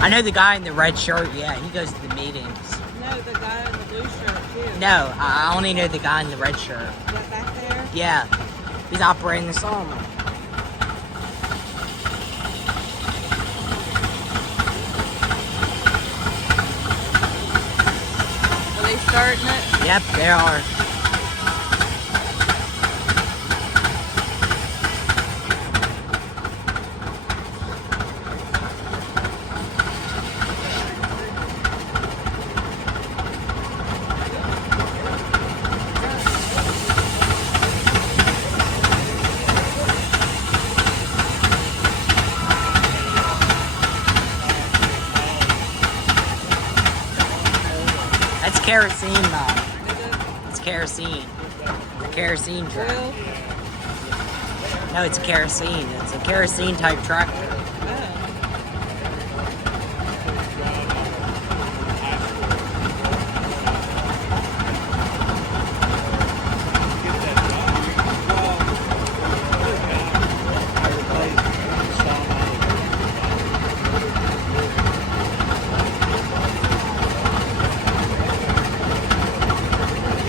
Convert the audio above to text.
I know the guy in the red shirt, yeah, he goes to the meetings. No, the guy in the blue shirt, too. No, I only know the guy in the red shirt. That back there? Yeah, he's operating the sawmill. Are they starting it? Yep, they are. That's kerosene, Mom. It's kerosene. The kerosene truck. Oil? No, it's kerosene. It's a kerosene type tractor.